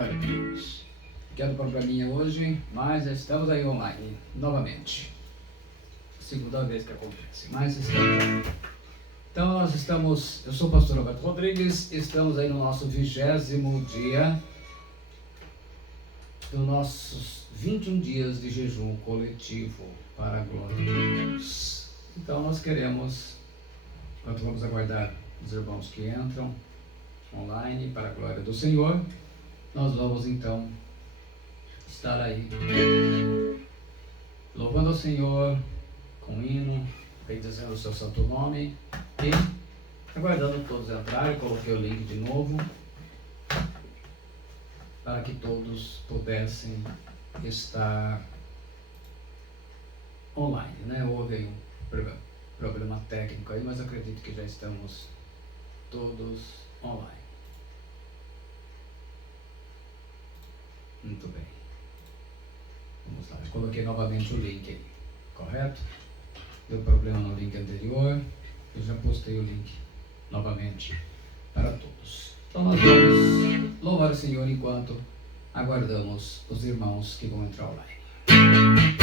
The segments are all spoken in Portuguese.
Glória a Deus. Pequeno probleminha hoje, mas estamos aí online novamente. Segunda vez que acontece, mas estamos aí. Então eu sou o pastor Roberto Rodrigues, estamos aí no nosso 20º dia dos nossos 21 dias de jejum coletivo para a glória de Deus. Então nós queremos, enquanto vamos aguardar os irmãos que entram online para a glória do Senhor, nós vamos então estar aí louvando ao Senhor com hino, bendizendo o seu santo nome e aguardando todos entrarem. Coloquei o link de novo para que todos pudessem estar online, né? Houve aí um problema técnico aí, mas acredito que já estamos todos online. Muito bem. Vamos lá. Eu coloquei novamente o link aí, correto? Deu problema no link anterior. Eu já postei o link novamente para todos. Então nós vamos louvar o Senhor enquanto aguardamos os irmãos que vão entrar online.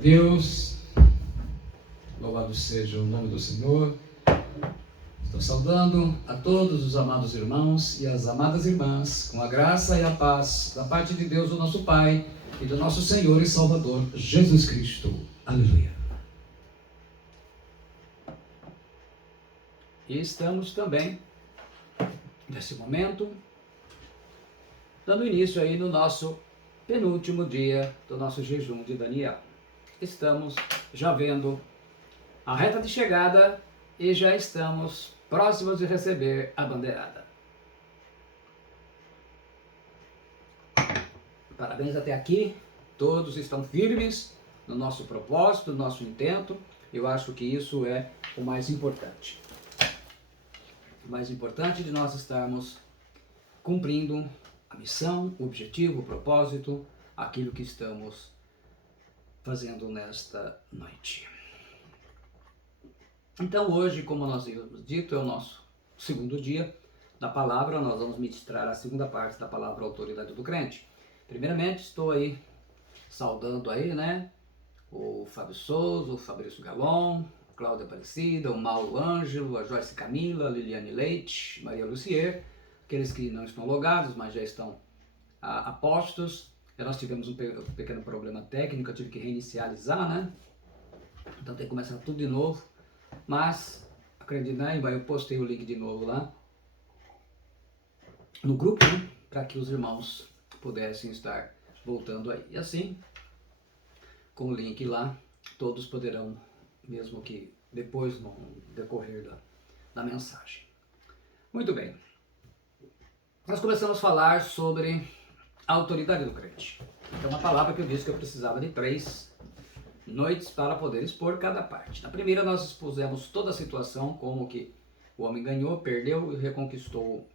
Deus, louvado seja o nome do Senhor. Estou saudando a todos os amados irmãos e as amadas irmãs com a graça e a paz da parte de Deus, o nosso Pai, e do nosso Senhor e Salvador Jesus Cristo. Aleluia. E estamos também, nesse momento, dando início aí no nosso penúltimo dia do nosso jejum de Daniel. Estamos já vendo a reta de chegada e já estamos próximos de receber a bandeirada. Parabéns até aqui, todos estão firmes no nosso propósito, no nosso intento. Eu acho que isso é o mais importante. O mais importante de nós estarmos cumprindo a missão, o objetivo, o propósito, aquilo que estamos fazendo nesta noite. Então hoje, como nós havíamos dito, é o nosso segundo dia da palavra. Nós vamos ministrar a segunda parte da palavra Autoridade do Crente. Primeiramente, estou aí saudando aí, né, o Fábio Souza, o Fabrício Galon, Cláudia Aparecida, o Mauro Ângelo, a Joyce Camila, a Liliane Leite, Maria Lucier, aqueles que não estão logados, mas já estão a postos. Nós tivemos um pequeno problema técnico, eu tive que reinicializar, né? Então tem que começar tudo de novo. Mas, acredite, né? Eu postei o link de novo lá no grupo, né? Para que os irmãos pudessem estar voltando aí. E assim, com o link lá, todos poderão, mesmo que depois no decorrer da mensagem. Muito bem. Nós começamos a falar sobre a autoridade do crente. É uma palavra que eu disse que eu precisava de 3 noites para poder expor cada parte. Na primeira nós expusemos toda a situação, como que o homem ganhou, perdeu e reconquistou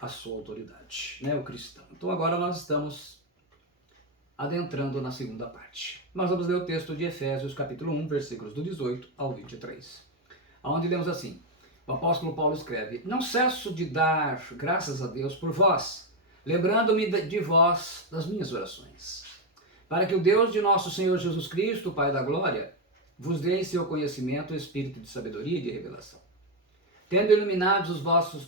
a sua autoridade, né, o cristão. Então agora nós estamos adentrando na segunda parte. Nós vamos ler o texto de Efésios capítulo 1, versículos do 18 ao 23, onde lemos assim: o apóstolo Paulo escreve: não cesso de dar graças a Deus por vós, lembrando-me de vós das minhas orações, para que o Deus de nosso Senhor Jesus Cristo, Pai da glória, vos dê em seu conhecimento o espírito de sabedoria e de revelação, tendo iluminados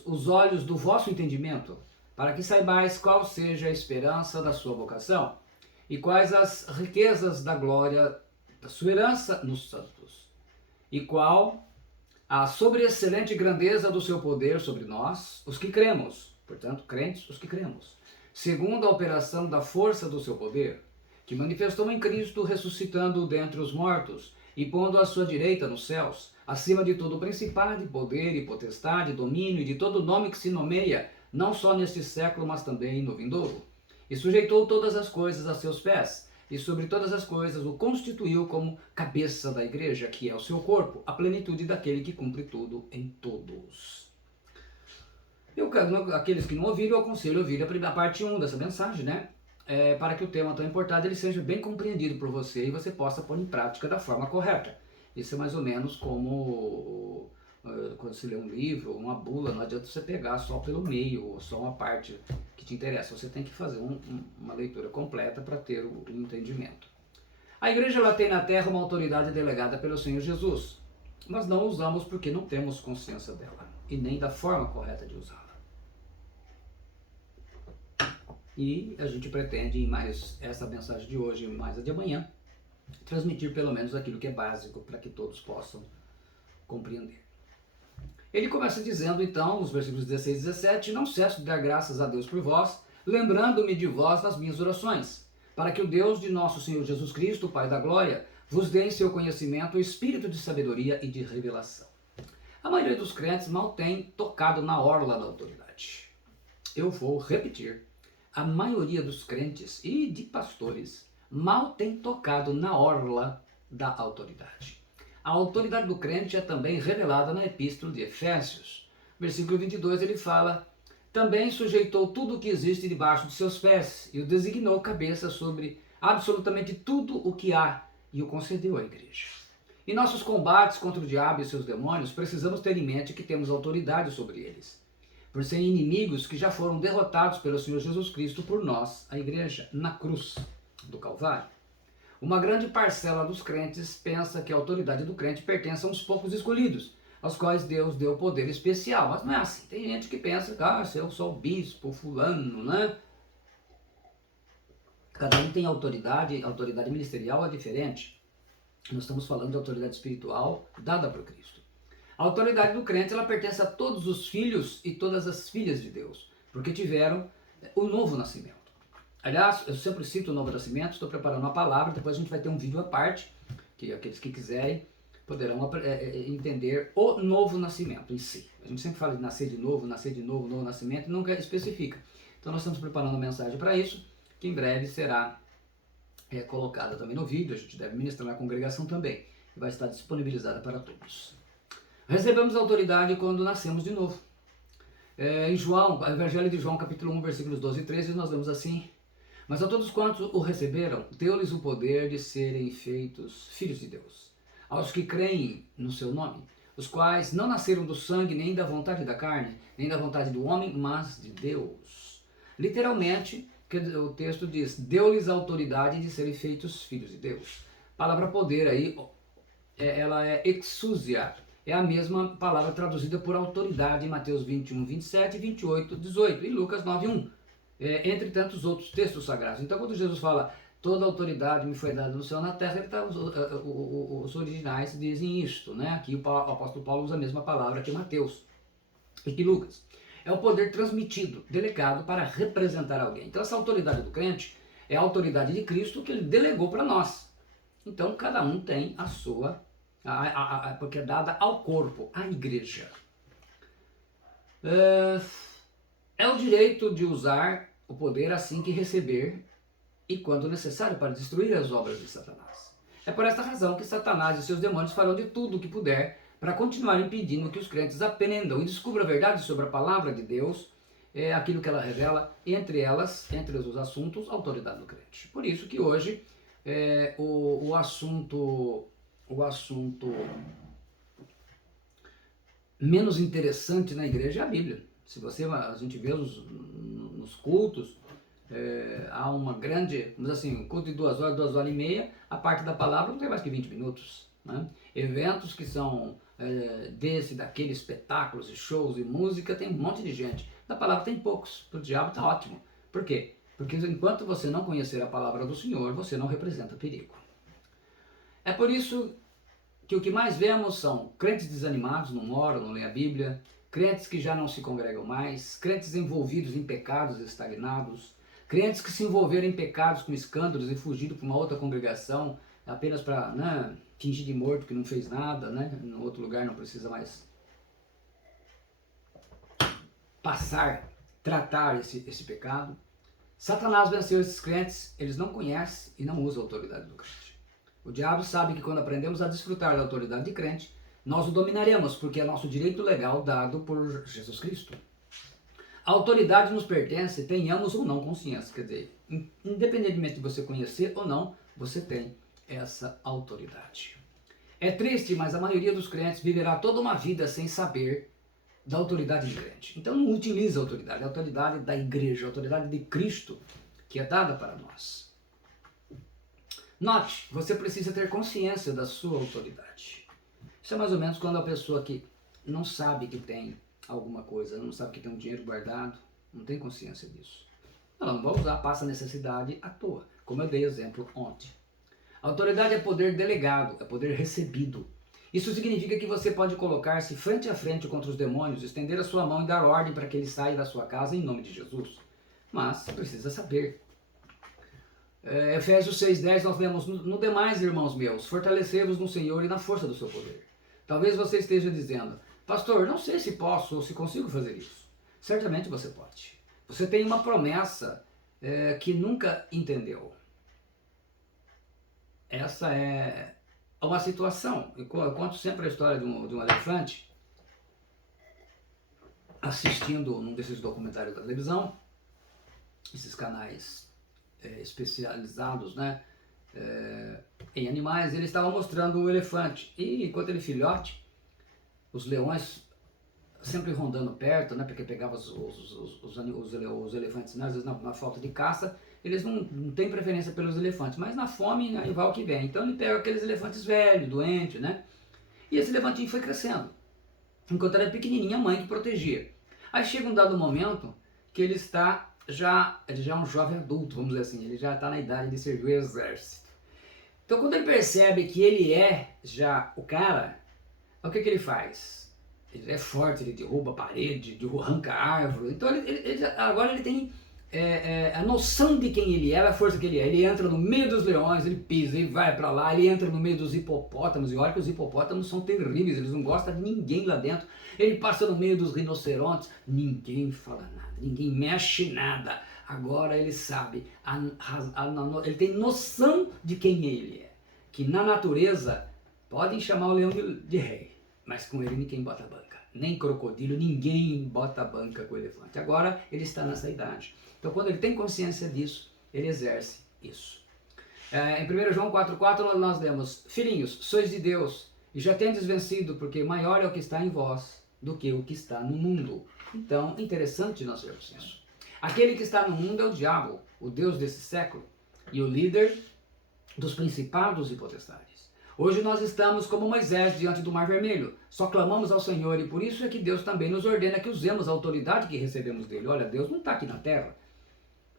os olhos do vosso entendimento, para que saibais qual seja a esperança da sua vocação, e quais as riquezas da glória da sua herança nos santos, e qual a sobreexcelente grandeza do seu poder sobre nós, os que cremos, portanto, crentes, os que cremos, segundo a operação da força do seu poder, que manifestou em Cristo, ressuscitando-o dentre os mortos, e pondo à sua direita nos céus, acima de todo principado, poder e potestade, domínio e de todo nome que se nomeia, não só neste século, mas também no vindouro. E sujeitou todas as coisas a seus pés, e sobre todas as coisas o constituiu como cabeça da igreja, que é o seu corpo, a plenitude daquele que cumpre tudo em todos. Aqueles que não ouviram, eu aconselho a ouvir a parte 1 dessa mensagem, né? Para que o tema tão importante ele seja bem compreendido por você e você possa pôr em prática da forma correta. Isso é mais ou menos como quando você lê um livro, uma bula, não adianta você pegar só pelo meio, ou só uma parte que te interessa. Você tem que fazer uma leitura completa para ter o entendimento. A igreja ela tem na terra uma autoridade delegada pelo Senhor Jesus, mas não usamos porque não temos consciência dela e nem da forma correta de usá-la. E a gente pretende, em mais essa mensagem de hoje e mais a de amanhã, transmitir pelo menos aquilo que é básico para que todos possam compreender. Ele começa dizendo então, nos versículos 16 e 17, não cesso de dar graças a Deus por vós, lembrando-me de vós nas minhas orações, para que o Deus de nosso Senhor Jesus Cristo, Pai da glória, vos dê em seu conhecimento o espírito de sabedoria e de revelação. A maioria dos crentes mal tem tocado na orla da autoridade. Eu vou repetir. A maioria dos crentes e de pastores mal tem tocado na orla da autoridade. A autoridade do crente é também revelada na epístola de Efésios. Versículo 22 ele fala: também sujeitou tudo o que existe debaixo de seus pés e o designou cabeça sobre absolutamente tudo o que há e o concedeu à igreja. Em nossos combates contra o diabo e seus demônios, precisamos ter em mente que temos autoridade sobre eles, por serem inimigos que já foram derrotados pelo Senhor Jesus Cristo por nós, a igreja, na cruz do Calvário. Uma grande parcela dos crentes pensa que a autoridade do crente pertence a uns poucos escolhidos, aos quais Deus deu poder especial. Mas não é assim. Tem gente que pensa que se eu sou o bispo, fulano, né? Cada um tem autoridade, autoridade ministerial é diferente. Nós estamos falando de autoridade espiritual dada por Cristo. A autoridade do crente, ela pertence a todos os filhos e todas as filhas de Deus, porque tiveram o novo nascimento. Aliás, eu sempre cito o novo nascimento, estou preparando uma palavra, depois a gente vai ter um vídeo à parte, que aqueles que quiserem poderão entender o novo nascimento em si. A gente sempre fala de nascer de novo, novo nascimento, e nunca especifica. Então nós estamos preparando uma mensagem para isso, que em breve será colocada também no vídeo, a gente deve ministrar na congregação também, e vai estar disponibilizada para todos. Recebemos autoridade quando nascemos de novo. Em João, Evangelho de João, capítulo 1, versículos 12 e 13, nós lemos assim: mas a todos quantos o receberam, deu-lhes o poder de serem feitos filhos de Deus, aos que creem no seu nome, os quais não nasceram do sangue, nem da vontade da carne, nem da vontade do homem, mas de Deus. Literalmente, o texto diz, deu-lhes a autoridade de serem feitos filhos de Deus. A palavra poder aí, ela é exousia, é a mesma palavra traduzida por autoridade em Mateus 21, 27, 28, 18 e Lucas 9, 1, entre tantos outros textos sagrados. Então, quando Jesus fala, toda autoridade me foi dada no céu e na terra, os originais dizem isto, né? Aqui o apóstolo Paulo usa a mesma palavra que Mateus e que Lucas. É o poder transmitido, delegado para representar alguém. Então essa autoridade do crente é a autoridade de Cristo que ele delegou para nós. Então cada um tem a sua, porque é dada ao corpo, à igreja. É o direito de usar o poder assim que receber e quando necessário para destruir as obras de Satanás. É por esta razão que Satanás e seus demônios farão de tudo o que puder para continuar impedindo que os crentes aprendam e descubram a verdade sobre a palavra de Deus, aquilo que ela revela, entre os assuntos, a autoridade do crente. Por isso que hoje o assunto menos interessante na igreja é a Bíblia. Se a gente vê nos cultos, há uma grande, vamos dizer assim, um culto de 2 horas e meia, a parte da palavra não tem mais que 20 minutos. Né? Eventos que são daqueles espetáculos e shows e música, tem um monte de gente. Da palavra tem poucos, para o diabo está ótimo. Por quê? Porque enquanto você não conhecer a palavra do Senhor, você não representa perigo. É por isso que o que mais vemos são crentes desanimados, não oram, não leem a Bíblia, crentes que já não se congregam mais, crentes envolvidos em pecados estagnados, crentes que se envolveram em pecados com escândalos e fugiram para uma outra congregação apenas para fingir de morto que não fez nada, né? No outro lugar não precisa mais tratar esse pecado. Satanás venceu esses crentes, eles não conhecem e não usam a autoridade do crente. O diabo sabe que quando aprendemos a desfrutar da autoridade de crente, nós o dominaremos, porque é nosso direito legal dado por Jesus Cristo. A autoridade nos pertence, tenhamos ou não consciência, quer dizer, independentemente de você conhecer ou não, você tem essa autoridade. É triste, mas a maioria dos crentes viverá toda uma vida sem saber da autoridade de crente. Então não utiliza a autoridade da igreja, a autoridade de Cristo, que é dada para nós. Note, você precisa ter consciência da sua autoridade. Isso é mais ou menos quando a pessoa que não sabe que tem alguma coisa, não sabe que tem um dinheiro guardado, não tem consciência disso. Ela não vai usar, passa necessidade à toa, como eu dei exemplo ontem. Autoridade é poder delegado, é poder recebido. Isso significa que você pode colocar-se frente a frente contra os demônios, estender a sua mão e dar ordem para que ele saia da sua casa em nome de Jesus. Mas precisa saber. Efésios 6,10 nós lemos, no demais, irmãos meus, fortalecei-vos no Senhor e na força do seu poder. Talvez você esteja dizendo, pastor, não sei se posso ou se consigo fazer isso. Certamente você pode. Você tem uma promessa que nunca entendeu. Essa é uma situação. Eu conto sempre a história de um elefante assistindo num desses documentários da televisão, esses canais especializados, né, em animais. Ele estava mostrando o elefante e enquanto ele filhote, os leões sempre rondando perto, né, porque pegava os elefantes, né, às vezes na falta de caça, eles não têm preferência pelos elefantes, mas na fome, né, vai o que vem. Então ele pega aqueles elefantes velhos, doentes, né, e esse elefantinho foi crescendo. Enquanto era pequenininha, a mãe que protegia. Aí chega um dado momento que ele já é um jovem adulto, vamos dizer assim, ele já está na idade de servir o exército. Então quando ele percebe que ele é já o cara, o que ele faz? Ele é forte, ele derruba a parede, arranca a árvore. Então agora ele tem a noção de quem ele é, a força que ele é. Ele entra no meio dos leões, ele pisa, ele vai para lá, ele entra no meio dos hipopótamos. E olha que os hipopótamos são terríveis, eles não gostam de ninguém lá dentro. Ele passa no meio dos rinocerontes, ninguém fala nada, ninguém mexe nada. Agora ele sabe, ele tem noção de quem ele é. Que na natureza podem chamar o leão de rei, mas com ele ninguém bota banca. Nem crocodilo, ninguém bota banca com o elefante. Agora ele está nessa idade. Então quando ele tem consciência disso, ele exerce isso. Em 1 João 4,4 nós lemos: Filhinhos, sois de Deus, e já tendes vencido, porque maior é o que está em vós do que o que está no mundo. Então, interessante nós vermos isso. Aquele que está no mundo é o diabo, o Deus desse século, e o líder dos principados e potestades. Hoje nós estamos como Moisés diante do Mar Vermelho, só clamamos ao Senhor e por isso é que Deus também nos ordena que usemos a autoridade que recebemos dele. Olha, Deus não está aqui na terra,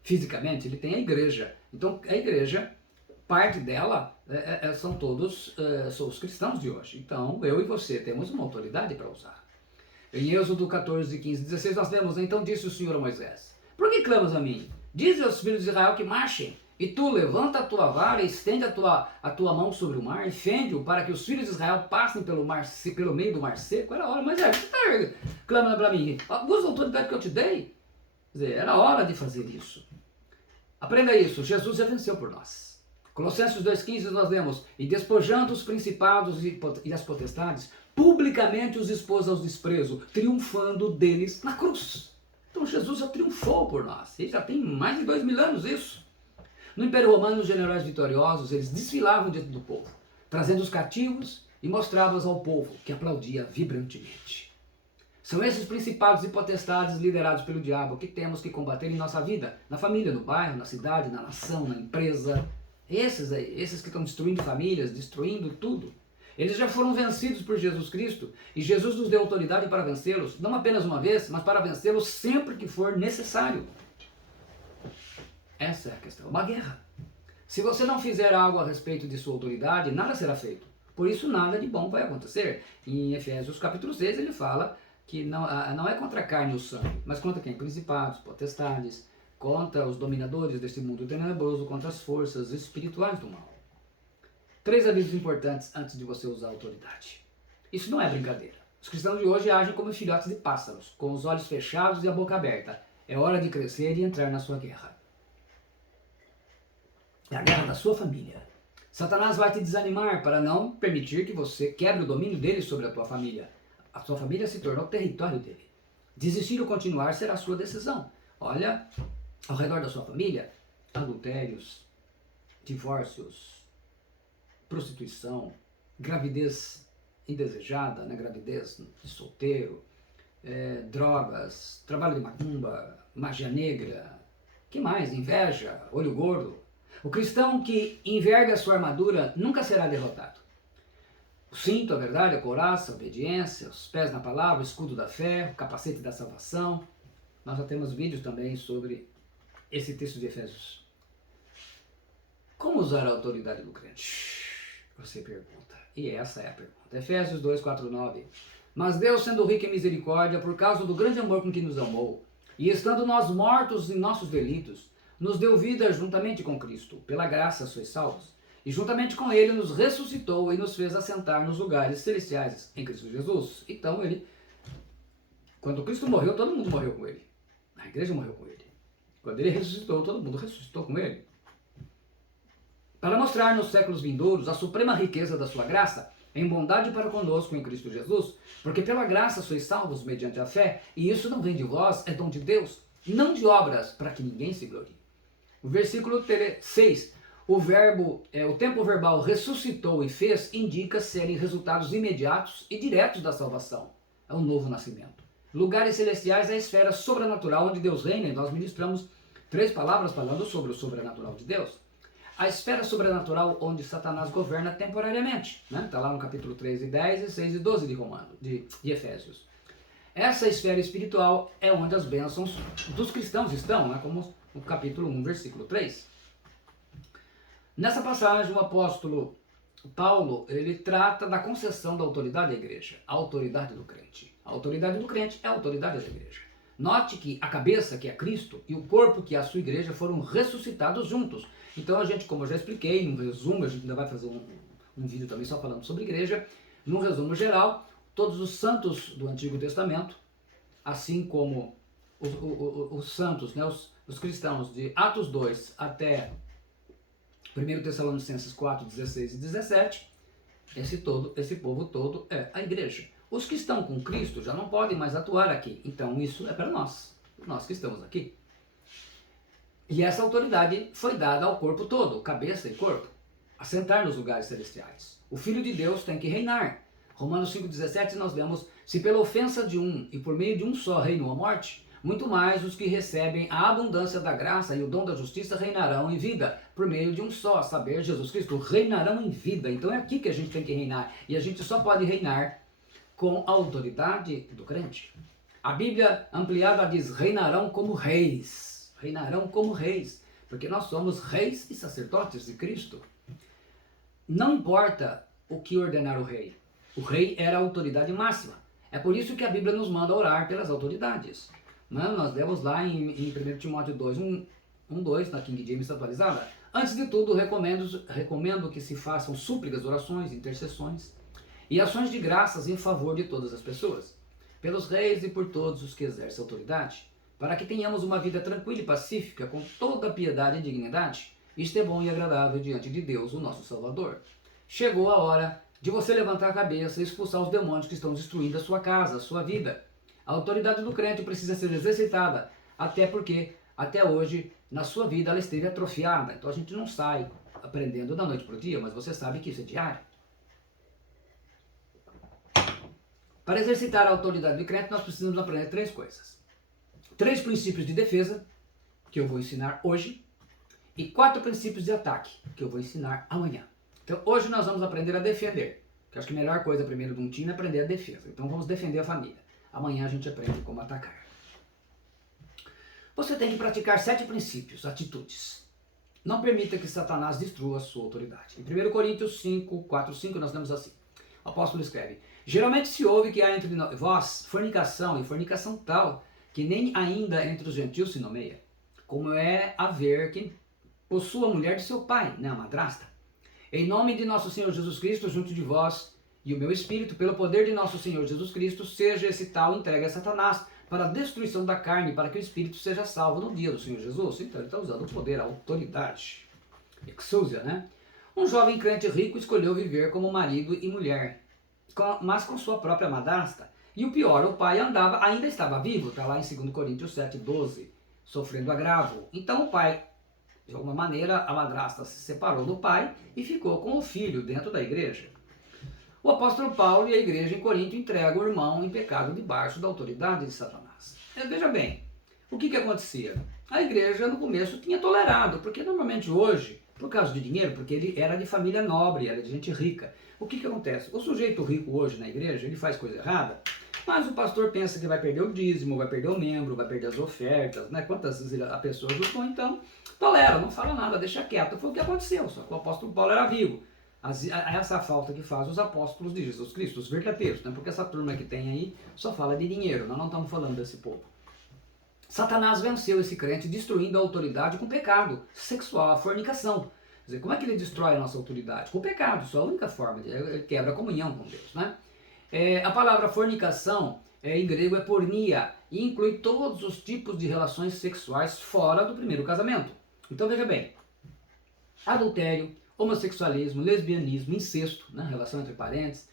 fisicamente, ele tem a igreja. Então a igreja, parte dela, são todos são os cristãos de hoje. Então eu e você temos uma autoridade para usar. Em Êxodo 14, 15, 16 nós lemos: Então disse o Senhor a Moisés: Por que clamas a mim? Dize aos filhos de Israel que marchem. E tu levanta a tua vara, estende a tua mão sobre o mar e fende-o para que os filhos de Israel passem pelo meio do mar seco. Era hora, mas você está clamando para mim? Usa a autoridade que eu te dei. Quer dizer, era hora de fazer isso. Aprenda isso, Jesus já venceu por nós. Colossenses 2,15 nós lemos: E despojando os principados e as potestades, publicamente os expôs aos desprezo, triunfando deles na cruz. Então Jesus já triunfou por nós. Ele já tem mais de 2000 anos isso. No Império Romano, os generais vitoriosos, eles desfilavam diante do povo, trazendo os cativos e mostravam ao povo, que aplaudia vibrantemente. São esses principados e potestades liderados pelo diabo que temos que combater em nossa vida, na família, no bairro, na cidade, na nação, na empresa. Esses que estão destruindo famílias, destruindo tudo. Eles já foram vencidos por Jesus Cristo e Jesus nos deu autoridade para vencê-los, não apenas uma vez, mas para vencê-los sempre que for necessário. Essa é a questão, uma guerra. Se você não fizer algo a respeito de sua autoridade, nada será feito. Por isso nada de bom vai acontecer. Em Efésios capítulo 6 ele fala que não é contra a carne e o sangue, mas contra quem? Principados, potestades, contra os dominadores deste mundo tenebroso, contra as forças espirituais do mal. 3 avisos importantes antes de você usar a autoridade. Isso não é brincadeira. Os cristãos de hoje agem como filhotes de pássaros, com os olhos fechados e a boca aberta. É hora de crescer e entrar na sua guerra. É a guerra da sua família. Satanás vai te desanimar para não permitir que você quebre o domínio dele sobre a tua família. A sua família se tornou o território dele. Desistir ou continuar será a sua decisão. Olha, ao redor da sua família, adultérios, divórcios, prostituição, gravidez indesejada, né? Gravidez de solteiro, drogas, trabalho de macumba, magia negra, que mais? Inveja, olho gordo. O cristão que enverga a sua armadura nunca será derrotado. O cinto, a verdade, a couraça, a obediência, os pés na palavra, o escudo da fé, o capacete da salvação. Nós já temos vídeos também sobre esse texto de Efésios. Como usar a autoridade do crente? Você pergunta. E essa é a pergunta. Efésios 2, 4, 9. Mas Deus, sendo rico em misericórdia, por causa do grande amor com que nos amou, e estando nós mortos em nossos delitos, nos deu vida juntamente com Cristo. Pela graça sois salvos. E juntamente com ele nos ressuscitou e nos fez assentar nos lugares celestiais em Cristo Jesus. Então quando Cristo morreu, todo mundo morreu com ele. A igreja morreu com ele. Quando ele ressuscitou, todo mundo ressuscitou com ele. Para mostrar nos séculos vindouros a suprema riqueza da sua graça, em bondade para conosco em Cristo Jesus, porque pela graça sois salvos mediante a fé, e isso não vem de vós, é dom de Deus, não de obras, para que ninguém se glorie. O versículo 6, o tempo verbal ressuscitou e fez, indica serem resultados imediatos e diretos da salvação. É o novo nascimento. Lugares celestiais é a esfera sobrenatural onde Deus reina, e nós ministramos 3 palavras falando sobre o sobrenatural de Deus. A esfera sobrenatural onde Satanás governa temporariamente, né? Está lá no capítulo 3 e 10, e 6 e 12 de Efésios. Essa esfera espiritual é onde as bênçãos dos cristãos estão, né? Como no capítulo 1, versículo 3. Nessa passagem, o apóstolo Paulo, ele trata da concessão da autoridade à igreja, a autoridade do crente. A autoridade do crente é a autoridade da igreja. Note que a cabeça, que é Cristo, e o corpo, que é a sua igreja, foram ressuscitados juntos. Então a gente, como eu já expliquei, num resumo, a gente ainda vai fazer um vídeo também só falando sobre igreja, num resumo geral, todos os santos do Antigo Testamento, assim como os santos, né, os cristãos de Atos 2 até 1 Tessalonicenses 4, 16 e 17, esse povo todo é a igreja. Os que estão com Cristo já não podem mais atuar aqui, então isso é para nós que estamos aqui. E essa autoridade foi dada ao corpo todo, cabeça e corpo, assentar nos lugares celestiais. O Filho de Deus tem que reinar. Romanos 5,17 nós vemos, se pela ofensa de um e por meio de um só reinou a morte, muito mais os que recebem a abundância da graça e o dom da justiça reinarão em vida, por meio de um só, a saber, Jesus Cristo, reinarão em vida. Então é aqui que a gente tem que reinar, e a gente só pode reinar com a autoridade do crente. A Bíblia ampliada diz, reinarão como reis, porque nós somos reis e sacerdotes de Cristo. Não importa o que ordenar o rei era a autoridade máxima. É por isso que a Bíblia nos manda orar pelas autoridades. Nós lemos lá em 1 Timóteo 2, 2, na King James atualizada. Antes de tudo, recomendo que se façam súplicas, orações, intercessões e ações de graças em favor de todas as pessoas, pelos reis e por todos os que exercem autoridade, para que tenhamos uma vida tranquila e pacífica, com toda piedade e dignidade. Isto é bom e agradável diante de Deus, o nosso Salvador. Chegou a hora de você levantar a cabeça e expulsar os demônios que estão destruindo a sua casa, a sua vida. A autoridade do crente precisa ser exercitada, até porque, até hoje, na sua vida ela esteve atrofiada. Então a gente não sai aprendendo da noite para o dia, mas você sabe que isso é diário. Para exercitar a autoridade do crente, nós precisamos aprender 3 coisas. 3 princípios de defesa, que eu vou ensinar hoje, e 4 princípios de ataque, que eu vou ensinar amanhã. Então hoje nós vamos aprender a defender, que eu acho que a melhor coisa primeiro de um time é aprender a defesa. Então vamos defender a família. Amanhã a gente aprende como atacar. Você tem que praticar 7 princípios, atitudes. Não permita que Satanás destrua a sua autoridade. Em 1 Coríntios 5, 4, 5 nós temos assim. O apóstolo escreve, geralmente se ouve que há entre vós fornicação, e fornicação tal, que nem ainda entre os gentios se nomeia, como é haver quem possua a mulher de seu pai, né, a madrasta. Em nome de nosso Senhor Jesus Cristo, junto de vós, e o meu espírito, pelo poder de nosso Senhor Jesus Cristo, seja esse tal entregue a Satanás para a destruição da carne, para que o espírito seja salvo no dia do Senhor Jesus. Então ele está usando o poder, a autoridade. Exousia, né? Um jovem crente rico escolheu viver como marido e mulher, mas com sua própria madrasta. E o pior, o pai ainda estava vivo, está lá em 2 Coríntios 7, 12, sofrendo agravo. Então o pai, de alguma maneira, a madrasta se separou do pai e ficou com o filho dentro da igreja. O apóstolo Paulo e a igreja em Corinto entregam o irmão em pecado debaixo da autoridade de Satanás. Veja bem, o que acontecia? A igreja no começo tinha tolerado, porque normalmente hoje, por causa de dinheiro, porque ele era de família nobre, era de gente rica. O que acontece? O sujeito rico hoje na igreja, ele faz coisa errada, mas o pastor pensa que vai perder o dízimo, vai perder o membro, vai perder as ofertas, né? Quantas vezes a pessoa ajudou, então tolera, não fala nada, deixa quieto. Foi o que aconteceu, só que o apóstolo Paulo era vivo. Essa falta que faz os apóstolos de Jesus Cristo, os verdadeiros, né? Porque essa turma que tem aí só fala de dinheiro, nós não estamos falando desse povo. Satanás venceu esse crente destruindo a autoridade com pecado sexual, a fornicação. Quer dizer, como é que ele destrói a nossa autoridade? Com o pecado, isso é a única forma, ele quebra a comunhão com Deus, né? A palavra fornicação em grego é pornia e inclui todos os tipos de relações sexuais fora do primeiro casamento. Então veja bem, adultério, homossexualismo, lesbianismo, incesto, né, relação entre parentes,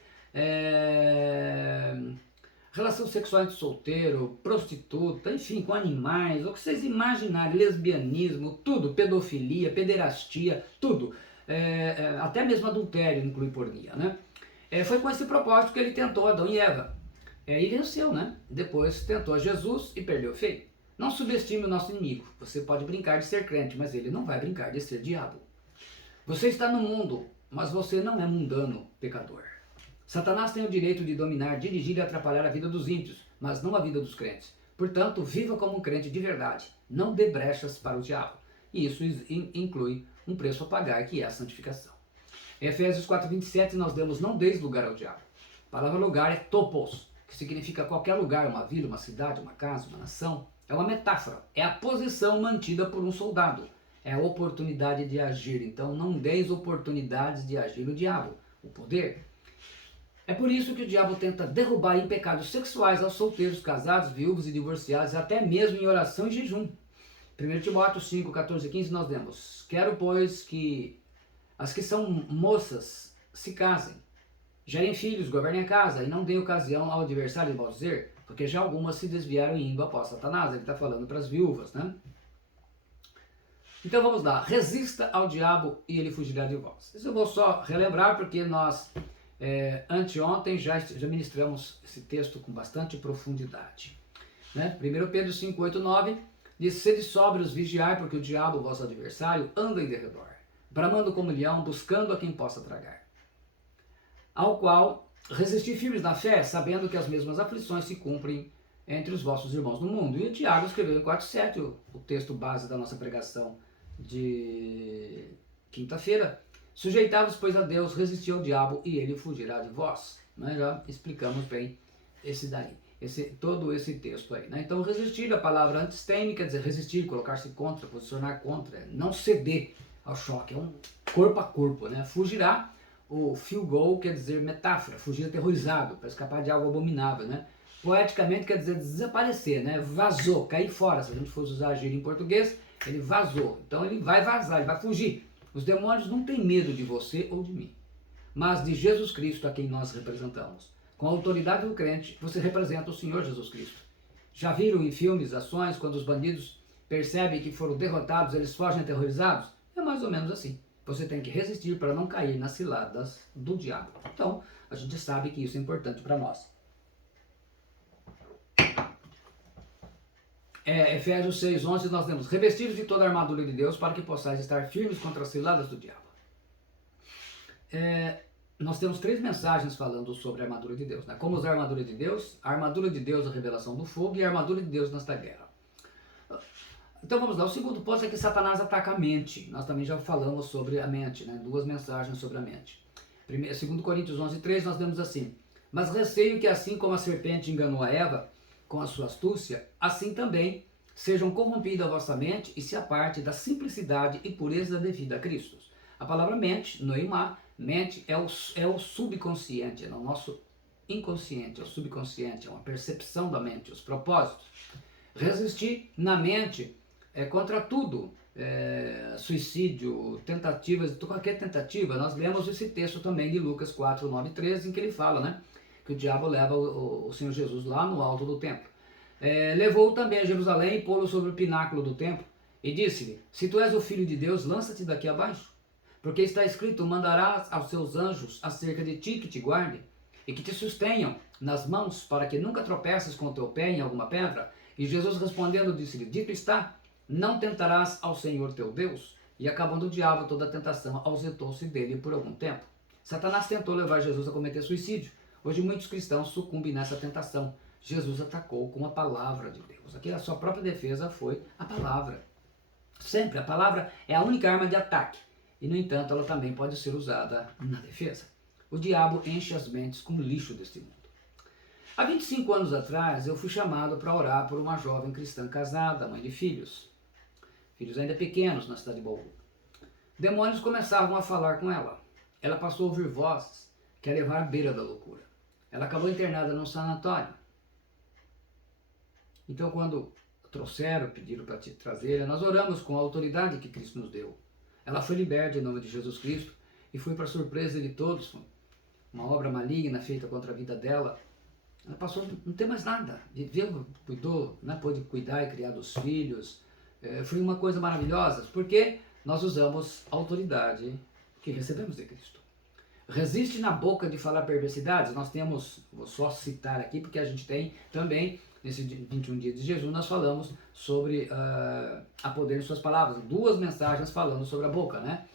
relação sexual entre solteiro, prostituta, enfim, com animais, o que vocês imaginarem, lesbianismo, tudo, pedofilia, pederastia, tudo, até mesmo adultério inclui pornia, né? Foi com esse propósito que ele tentou Adão e Eva. E venceu, né? Depois tentou Jesus e perdeu feio. Não subestime o nosso inimigo. Você pode brincar de ser crente, mas ele não vai brincar de ser diabo. Você está no mundo, mas você não é mundano pecador. Satanás tem o direito de dominar, dirigir e atrapalhar a vida dos ímpios, mas não a vida dos crentes. Portanto, viva como um crente de verdade. Não dê brechas para o diabo. E isso inclui um preço a pagar, que é a santificação. Em Efésios 4:27 nós demos: não deis lugar ao diabo. A palavra lugar é topos, que significa qualquer lugar, uma vila, uma cidade, uma casa, uma nação. É uma metáfora, é a posição mantida por um soldado. É a oportunidade de agir. Então não deis oportunidades de agir o diabo, o poder. É por isso que o diabo tenta derrubar em pecados sexuais aos solteiros, casados, viúvos e divorciados, até mesmo em oração e jejum. 1 Timóteo 5, 14 e 15 nós lemos: quero, pois, que as que são moças se casem, gerem filhos, governem a casa e não deem ocasião ao adversário de maldizer, porque já algumas se desviaram indo após Satanás. Ele está falando para as viúvas, né? Então vamos lá: resista ao diabo e ele fugirá de vós. Isso eu vou só relembrar porque nós anteontem já ministramos esse texto com bastante profundidade, né? 1 Pedro 5, 8, 9 diz: sede sóbrios, vigiai, porque o diabo, vosso adversário, anda em derredor, bramando como leão, buscando a quem possa tragar. Ao qual resisti firmes na fé, sabendo que as mesmas aflições se cumprem entre os vossos irmãos no mundo. E o Tiago escreveu em 4,7, o texto base da nossa pregação de quinta-feira: sujeitai-vos, pois, a Deus, resisti ao diabo e ele fugirá de vós. Nós já explicamos bem todo esse texto aí, né? Então, resistir, a palavra antisteme quer dizer resistir, colocar-se contra, posicionar contra, não ceder ao choque, é um corpo a corpo, né? Fugirá, o field goal quer dizer metáfora, fugir aterrorizado, para escapar de algo abominável, né? Poeticamente quer dizer desaparecer, né? Vazou, cair fora. Se a gente fosse usar a gíria em português, ele vazou. Então ele vai vazar, ele vai fugir. Os demônios não têm medo de você ou de mim, mas de Jesus Cristo, a quem nós representamos. Com a autoridade do crente, você representa o Senhor Jesus Cristo. Já viram em filmes, ações, quando os bandidos percebem que foram derrotados, eles fogem aterrorizados? É mais ou menos assim. Você tem que resistir para não cair nas ciladas do diabo. Então, a gente sabe que isso é importante para nós. Efésios 6:11 nós lemos: revestidos de toda a armadura de Deus, para que possais estar firmes contra as ciladas do diabo. Nós temos 3 mensagens falando sobre a armadura de Deus, né? Como usar a armadura de Deus, a revelação do fogo, e a armadura de Deus nesta guerra. Então vamos lá: o segundo ponto é que Satanás ataca a mente. Nós também já falamos sobre a mente, né? 2 mensagens sobre a mente. 2 Coríntios 11:3 nós lemos assim: mas receio que, assim como a serpente enganou a Eva com a sua astúcia, assim também sejam corrompida a vossa mente e se aparte da simplicidade e pureza devida a Cristo. A palavra mente, noimá, mente é o subconsciente, é o nosso inconsciente, é o subconsciente, é uma percepção da mente, os propósitos. Resistir na mente contra tudo, suicídio, tentativas, qualquer tentativa. Nós lemos esse texto também de Lucas 4, 9 e 13, em que ele fala, né, que o diabo leva o Senhor Jesus lá no alto do templo. Levou também a Jerusalém e pô-lo sobre o pináculo do templo e disse-lhe: se tu és o filho de Deus, lança-te daqui abaixo, porque está escrito: mandarás aos seus anjos acerca de ti que te guardem e que te sustenham nas mãos, para que nunca tropeces com o teu pé em alguma pedra. E Jesus respondendo disse-lhe: dito está, não tentarás ao Senhor teu Deus. E acabando o diabo toda a tentação, ausentou-se dele por algum tempo. Satanás tentou levar Jesus a cometer suicídio. Hoje muitos cristãos sucumbem nessa tentação. Jesus atacou com a palavra de Deus. Aqui a sua própria defesa foi a palavra. Sempre a palavra é a única arma de ataque. E no entanto ela também pode ser usada na defesa. O diabo enche as mentes com lixo deste mundo. Há 25 anos atrás eu fui chamado para orar por uma jovem cristã casada, mãe de filhos. Filhos ainda pequenos na cidade de Bauru. Demônios começavam a falar com ela. Ela passou a ouvir vozes que a levar à beira da loucura. Ela acabou internada num sanatório. Então, quando pediram para trazer, nós oramos com a autoridade que Cristo nos deu. Ela foi liberta em nome de Jesus Cristo e foi para surpresa de todos, uma obra maligna feita contra a vida dela. Ela passou a não ter mais nada. Viveu, cuidou, né? Pôde cuidar e criar dos filhos. Foi uma coisa maravilhosa, porque nós usamos a autoridade que recebemos de Cristo. Resiste na boca de falar perversidades. Nós temos, vou só citar aqui, porque a gente tem também, nesse 21 dias de jejum, nós falamos sobre a poder de suas palavras. 2 mensagens falando sobre a boca, né?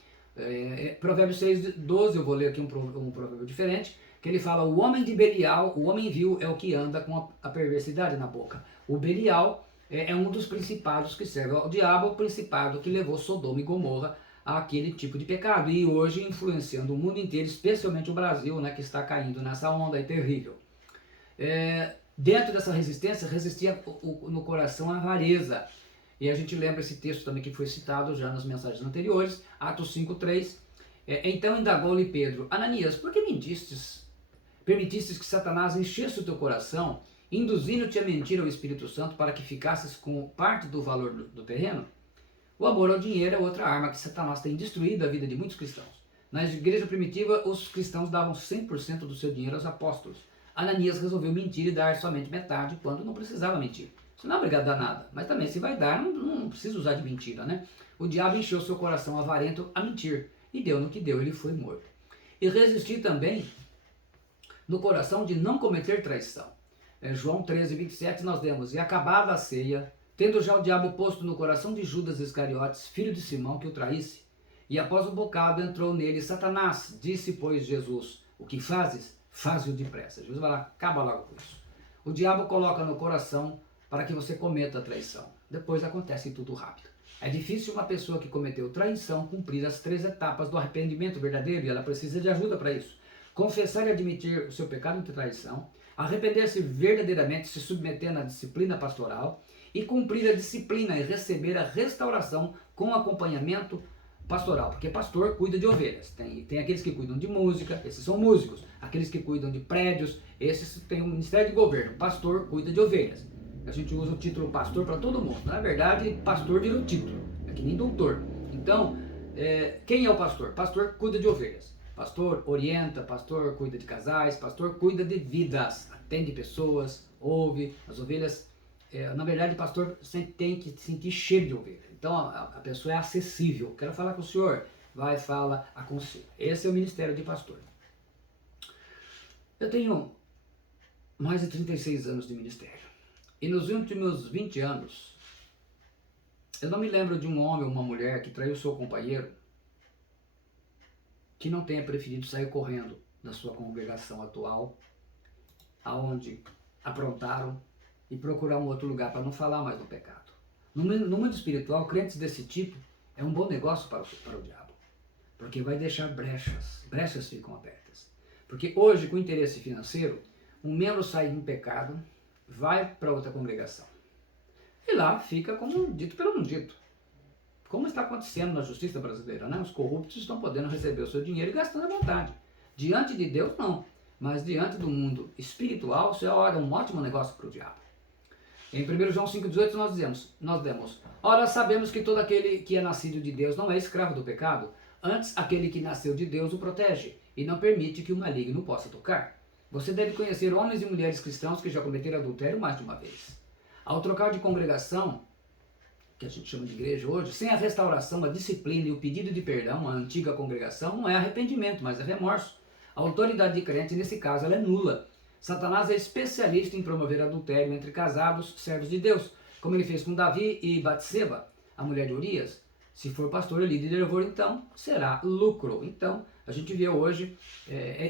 Provérbios 6:12, eu vou ler aqui um provérbio diferente, que ele fala: o homem de Belial, o homem vil é o que anda com a perversidade na boca. O Belial é um dos principados que serve ao diabo, o principado que levou Sodoma e Gomorra àquele tipo de pecado, e hoje influenciando o mundo inteiro, especialmente o Brasil, né, que está caindo nessa onda aí terrível. Dentro dessa resistência, resistia no coração a avareza. E a gente lembra esse texto também que foi citado já nas mensagens anteriores, Atos 5:3. Então indagou-lhe Pedro: Ananias, por que permitistes que Satanás enchesse o teu coração, induzindo-te a mentir ao Espírito Santo para que ficasses com parte do valor do terreno? O amor ao dinheiro é outra arma que Satanás tem destruído a vida de muitos cristãos. Na igreja primitiva, os cristãos davam 100% do seu dinheiro aos apóstolos. Ananias resolveu mentir e dar somente metade quando não precisava mentir. Você não é obrigado a dar nada, mas também se vai dar, não precisa usar de mentira, né? O diabo encheu seu coração avarento a mentir, e deu no que deu, ele foi morto. E resistir também no coração de não cometer traição. João 13:27 nós demos: e acabada a ceia, tendo já o diabo posto no coração de Judas Iscariotes, filho de Simão, que o traísse, e após o bocado entrou nele Satanás. Disse, pois, Jesus: o que fazes, faze-o depressa. Jesus vai lá, acaba logo com isso. O diabo coloca no coração para que você cometa a traição. Depois acontece tudo rápido. É difícil uma pessoa que cometeu traição cumprir as 3 etapas do arrependimento verdadeiro, e ela precisa de ajuda para isso. Confessar e admitir o seu pecado de traição, arrepender-se verdadeiramente, se submeter na disciplina pastoral e cumprir a disciplina e receber a restauração com acompanhamento pastoral, porque pastor cuida de ovelhas. Tem aqueles que cuidam de música, esses são músicos. Aqueles que cuidam de prédios, esses têm um ministério de governo. Pastor cuida de ovelhas. A gente usa o título pastor para todo mundo. Na verdade, pastor vira o título, é que nem doutor. Então, quem é o pastor? Pastor cuida de ovelhas. Pastor orienta, pastor cuida de casais, pastor cuida de vidas, atende pessoas, ouve as ovelhas. Na verdade, o pastor sempre tem que sentir cheiro de ovelha. Então, a pessoa é acessível. Quero falar com o senhor, vai, fala, aconselha. Esse é o ministério de pastor. Eu tenho mais de 36 anos de ministério. E nos últimos 20 anos, eu não me lembro de um homem ou uma mulher que traiu seu companheiro que não tenha preferido sair correndo da sua congregação atual, aonde aprontaram, e procurar um outro lugar para não falar mais do pecado. No mundo espiritual, crentes desse tipo é um bom negócio para o diabo, porque vai deixar brechas ficam abertas. Porque hoje, com interesse financeiro, um membro sai em pecado, vai para outra congregação, e lá fica como dito pelo não dito. Como está acontecendo na justiça brasileira, né? Os corruptos estão podendo receber o seu dinheiro e gastando à vontade. Diante de Deus, não. Mas diante do mundo espiritual, isso é um ótimo negócio para o diabo. Em 1 João 5,18 nós demos: ora, sabemos que todo aquele que é nascido de Deus não é escravo do pecado, antes aquele que nasceu de Deus o protege, e não permite que o maligno possa tocar. Você deve conhecer homens e mulheres cristãos que já cometeram adultério mais de uma vez. Ao trocar de congregação, que a gente chama de igreja hoje, sem a restauração, a disciplina e o pedido de perdão, a antiga congregação, não é arrependimento, mas é remorso. A autoridade de crente, nesse caso, ela é nula. Satanás é especialista em promover adultério entre casados, servos de Deus, como ele fez com Davi e Batseba, a mulher de Urias. Se for pastor e líder de louvor, então, será lucro. Então, a gente vê hoje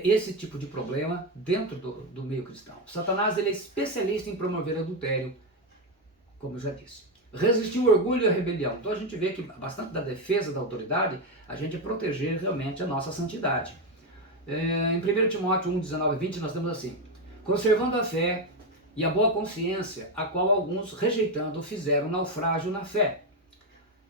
esse tipo de problema dentro do meio cristão. Satanás ele é especialista em promover adultério, como eu já disse. Resistir o orgulho e a rebelião. Então a gente vê que bastante da defesa da autoridade, a gente é proteger realmente a nossa santidade. Em 1 Timóteo 1, 19 e 20 nós temos assim: conservando a fé e a boa consciência, a qual alguns, rejeitando, fizeram naufrágio na fé.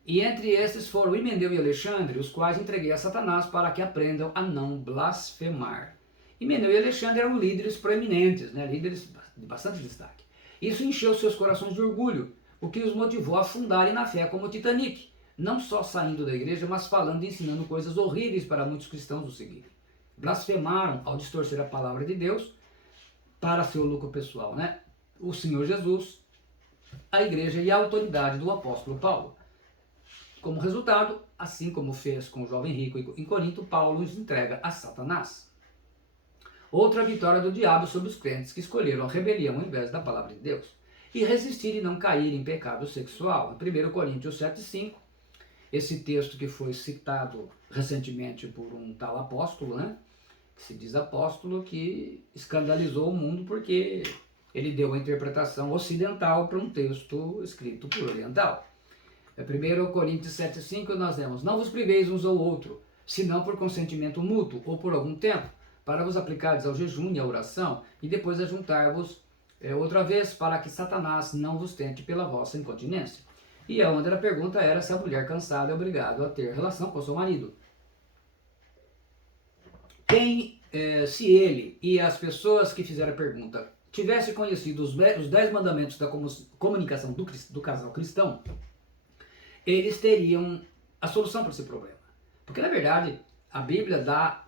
E entre esses foram Himeneu e Alexandre, os quais entreguei a Satanás para que aprendam a não blasfemar. Himeneu e Alexandre eram líderes proeminentes, né? Líderes de bastante destaque. Isso encheu seus corações de orgulho, o que os motivou a fundarem na fé como Titanic, não só saindo da igreja, mas falando e ensinando coisas horríveis para muitos cristãos o seguirem. Blasfemaram ao distorcer a palavra de Deus para seu lucro pessoal, né? O Senhor Jesus, a igreja e a autoridade do apóstolo Paulo. Como resultado, assim como fez com o jovem rico em Corinto, Paulo os entrega a Satanás. Outra vitória do diabo sobre os crentes que escolheram a rebelião ao invés da palavra de Deus. E resistir e não cair em pecado sexual. Em 1 Coríntios 7,5, esse texto que foi citado recentemente por um tal apóstolo, né? Que se diz apóstolo, que escandalizou o mundo porque ele deu a interpretação ocidental para um texto escrito por oriental. É 1 Coríntios 7,5 nós lemos: não vos priveis uns ao outro, senão por consentimento mútuo ou por algum tempo, para vos aplicardes ao jejum e à oração, e depois ajuntar-vos outra vez, para que Satanás não vos tente pela vossa incontinência. E a outra pergunta era se a mulher cansada é obrigada a ter relação com seu marido. Se ele e as pessoas que fizeram a pergunta tivessem conhecido os 10 mandamentos da comunicação do casal cristão, eles teriam a solução para esse problema. Porque, na verdade, a Bíblia dá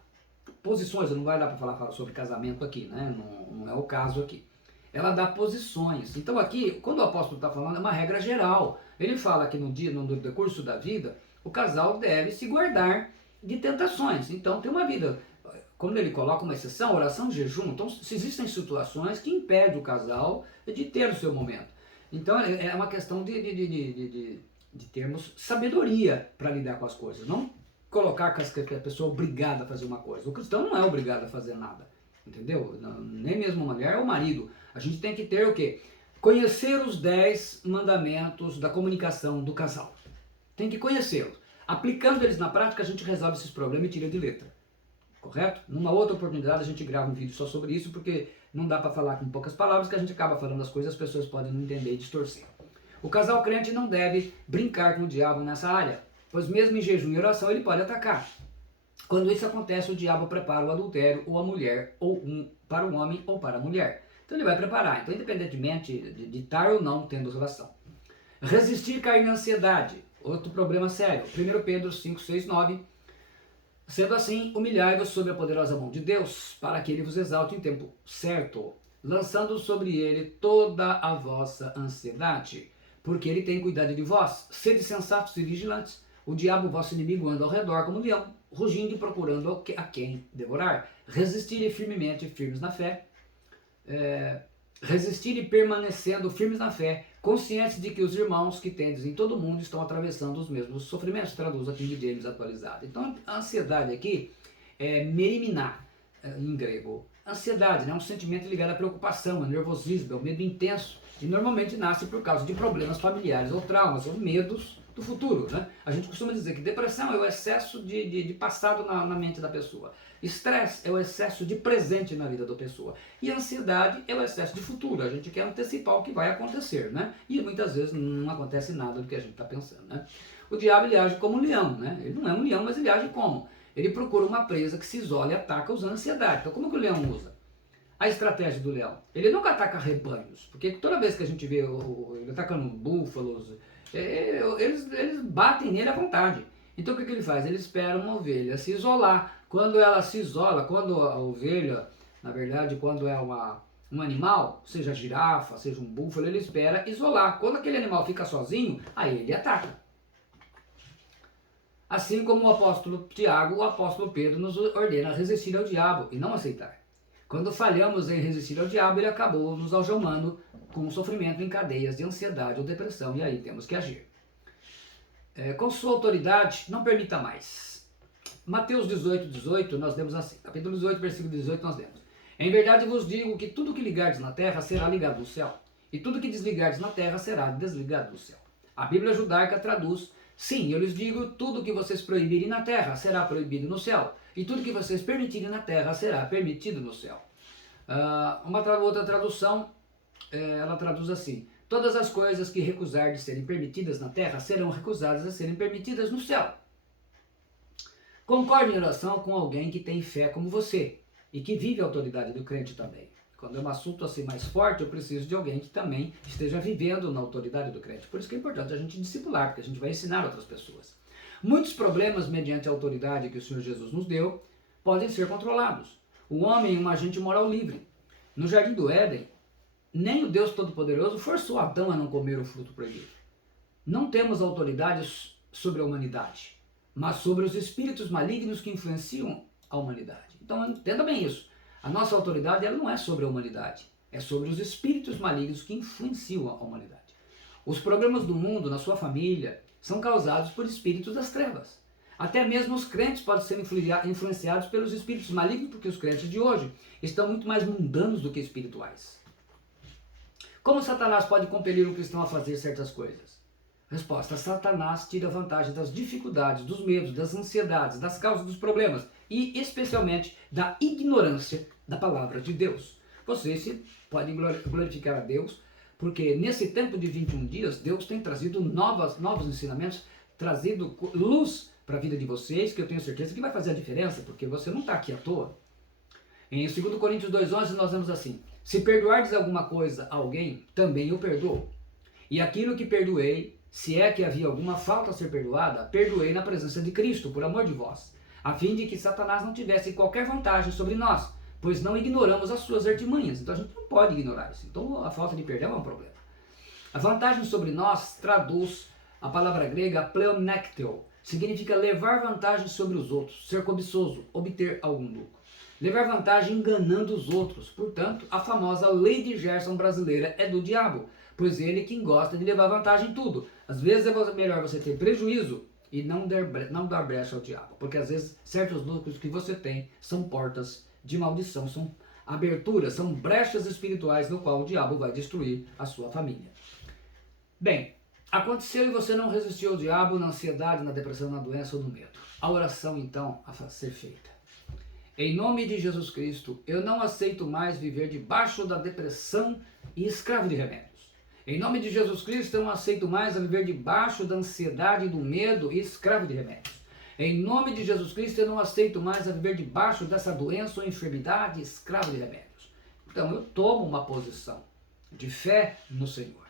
posições, não vai dar para falar sobre casamento aqui, né? Não é o caso aqui. Ela dá posições. Então aqui, quando o apóstolo está falando, é uma regra geral. Ele fala que no decurso da vida, o casal deve se guardar de tentações. Então tem uma vida, quando ele coloca uma exceção, oração e jejum, então se existem situações que impedem o casal de ter o seu momento. Então é uma questão de termos sabedoria para lidar com as coisas. Não colocar que a pessoa é obrigada a fazer uma coisa. O cristão não é obrigado a fazer nada. Entendeu? Nem mesmo a mulher ou o marido. A gente tem que ter o quê? Conhecer os 10 mandamentos da comunicação do casal. Tem que conhecê-los. Aplicando eles na prática, a gente resolve esses problemas e tira de letra. Correto? Numa outra oportunidade a gente grava um vídeo só sobre isso, porque não dá para falar com poucas palavras, que a gente acaba falando as coisas, as pessoas podem não entender e distorcer. O casal crente não deve brincar com o diabo nessa área, pois mesmo em jejum e oração ele pode atacar. Quando isso acontece, o diabo prepara o adultério ou a mulher, para o homem ou para a mulher. Então ele vai preparar, então independentemente de estar ou não tendo relação. Resistir cair na ansiedade, outro problema sério. 1 Pedro 5, 6, 9. Sendo assim, humilhai-vos sob a poderosa mão de Deus, para que ele vos exalte em tempo certo, lançando sobre ele toda a vossa ansiedade, porque ele tem cuidado de vós. Sede sensatos e vigilantes. O diabo, vosso inimigo, anda ao redor como um leão, rugindo e procurando a quem devorar. Resistirem firmemente, firmes na fé. Resistirem permanecendo firmes na fé, conscientes de que os irmãos que tendes em todo o mundo estão atravessando os mesmos sofrimentos. Traduz a King James atualizada. Então, a ansiedade aqui é merimná, em grego. Ansiedade, né? Um sentimento ligado à preocupação, ao nervosismo, ao medo intenso, e normalmente nasce por causa de problemas familiares ou traumas, ou medos do futuro, né? A gente costuma dizer que depressão é o excesso de passado na mente da pessoa. Estresse é o excesso de presente na vida da pessoa. E ansiedade é o excesso de futuro. A gente quer antecipar o que vai acontecer, né? E muitas vezes não acontece nada do que a gente está pensando, né? O diabo, ele age como um leão, né? Ele não é um leão, mas ele age como? Ele procura uma presa que se isola e ataca usando ansiedade. Então como que o leão usa? A estratégia do leão. Ele nunca ataca rebanhos, porque toda vez que a gente vê ele atacando búfalos, eles batem nele à vontade. Então o que ele faz? Ele espera uma ovelha se isolar. Quando ela se isola, quando a ovelha, na verdade, quando é um animal, seja girafa, seja um búfalo, ele espera isolar. Quando aquele animal fica sozinho, aí ele ataca. Assim como o apóstolo Tiago, o apóstolo Pedro nos ordena resistir ao diabo e não aceitar. Quando falhamos em resistir ao diabo, ele acabou nos algemando com sofrimento em cadeias de ansiedade ou depressão, e aí temos que agir. Com sua autoridade, não permita mais. Mateus 18, 18, nós lemos assim, capítulo 18, versículo 18, nós lemos: em verdade vos digo que tudo que ligardes na terra será ligado no céu, e tudo que desligardes na terra será desligado do céu. A Bíblia judaica traduz: sim, eu lhes digo, tudo que vocês proibirem na terra será proibido no céu, e tudo que vocês permitirem na terra será permitido no céu. Outra tradução, ela traduz assim: todas as coisas que recusar de serem permitidas na terra serão recusadas a serem permitidas no céu. Concorde em oração com alguém que tem fé como você e que vive a autoridade do crente também. Quando é um assunto assim mais forte, eu preciso de alguém que também esteja vivendo na autoridade do crente. Por isso que é importante a gente discipular, porque a gente vai ensinar outras pessoas. Muitos problemas, mediante a autoridade que o Senhor Jesus nos deu, podem ser controlados. O homem é um agente moral livre. No Jardim do Éden, nem o Deus Todo-Poderoso forçou Adão a não comer o fruto proibido. Não temos autoridade sobre a humanidade, mas sobre os espíritos malignos que influenciam a humanidade. Então entenda bem isso. A nossa autoridade ela não é sobre a humanidade, é sobre os espíritos malignos que influenciam a humanidade. Os problemas do mundo, na sua família, são causados por espíritos das trevas. Até mesmo os crentes podem ser influenciados pelos espíritos malignos, porque os crentes de hoje estão muito mais mundanos do que espirituais. Como Satanás pode compelir um cristão a fazer certas coisas? Resposta: Satanás tira vantagem das dificuldades, dos medos, das ansiedades, das causas dos problemas e especialmente da ignorância da palavra de Deus. Vocês podem glorificar a Deus, porque nesse tempo de 21 dias, Deus tem trazido novos ensinamentos, trazido luz para a vida de vocês, que eu tenho certeza que vai fazer a diferença, porque você não está aqui à toa. Em 2 Coríntios 2,11 nós vemos assim: se perdoardes alguma coisa a alguém, também eu perdoo. E aquilo que perdoei, se é que havia alguma falta a ser perdoada, perdoei na presença de Cristo, por amor de vós, a fim de que Satanás não tivesse qualquer vantagem sobre nós, pois não ignoramos as suas artimanhas. Então a gente não pode ignorar isso. Então a falta de perdão é um problema. A vantagem sobre nós traduz a palavra grega pleonekteo, significa levar vantagem sobre os outros, ser cobiçoso, obter algum lucro. Levar vantagem enganando os outros. Portanto, a famosa lei de Gerson brasileira é do diabo, pois ele é quem gosta de levar vantagem em tudo. Às vezes é melhor você ter prejuízo e não dar brecha ao diabo, porque às vezes certos lucros que você tem são portas de maldição, são aberturas, são brechas espirituais no qual o diabo vai destruir a sua família. Bem, aconteceu e você não resistiu ao diabo na ansiedade, na depressão, na doença ou no medo. A oração então a ser feita. Em nome de Jesus Cristo, eu não aceito mais viver debaixo da depressão e escravo de remédios. Em nome de Jesus Cristo, eu não aceito mais viver debaixo da ansiedade e do medo e escravo de remédios. Em nome de Jesus Cristo, eu não aceito mais viver debaixo dessa doença ou enfermidade, escravo de remédios. Então, eu tomo uma posição de fé no Senhor.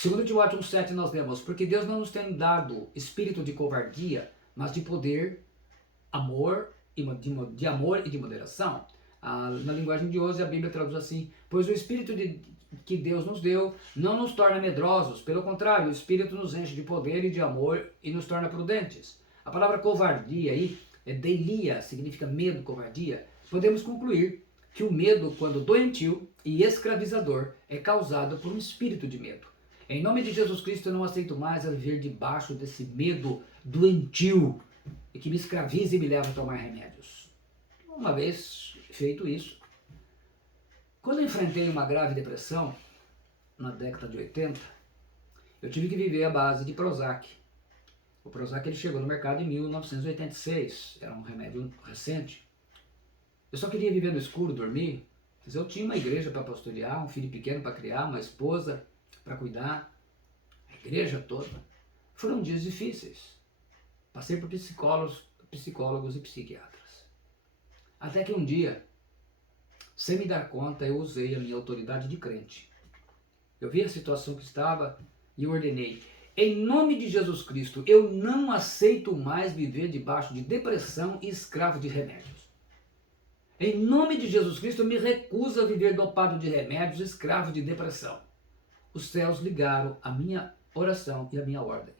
2 Timóteo 1,7 nós lemos: porque Deus não nos tem dado espírito de covardia, mas de poder, de amor e de moderação. Na linguagem de hoje, a Bíblia traduz assim: pois o espírito que Deus nos deu não nos torna medrosos, pelo contrário, o Espírito nos enche de poder e de amor e nos torna prudentes. A palavra covardia aí é delia, significa medo, covardia. Podemos concluir que o medo, quando doentio e escravizador, é causado por um espírito de medo. Em nome de Jesus Cristo, eu não aceito mais viver debaixo desse medo doentio e que me escraviza e me leva a tomar remédios. Uma vez feito isso, quando eu enfrentei uma grave depressão, na década de 80, eu tive que viver à base de Prozac. O Prozac ele chegou no mercado em 1986, era um remédio recente. Eu só queria viver no escuro, dormir, mas eu tinha uma igreja para pastorear, um filho pequeno para criar, uma esposa para cuidar, a igreja toda. Foram dias difíceis. Passei por psicólogos e psiquiatras. Até que um dia, sem me dar conta, eu usei a minha autoridade de crente. Eu vi a situação que estava e ordenei: em nome de Jesus Cristo, eu não aceito mais viver debaixo de depressão e escravo de remédios. Em nome de Jesus Cristo, eu me recuso a viver dopado de remédios, escravo de depressão. Os céus ligaram a minha oração e a minha ordem.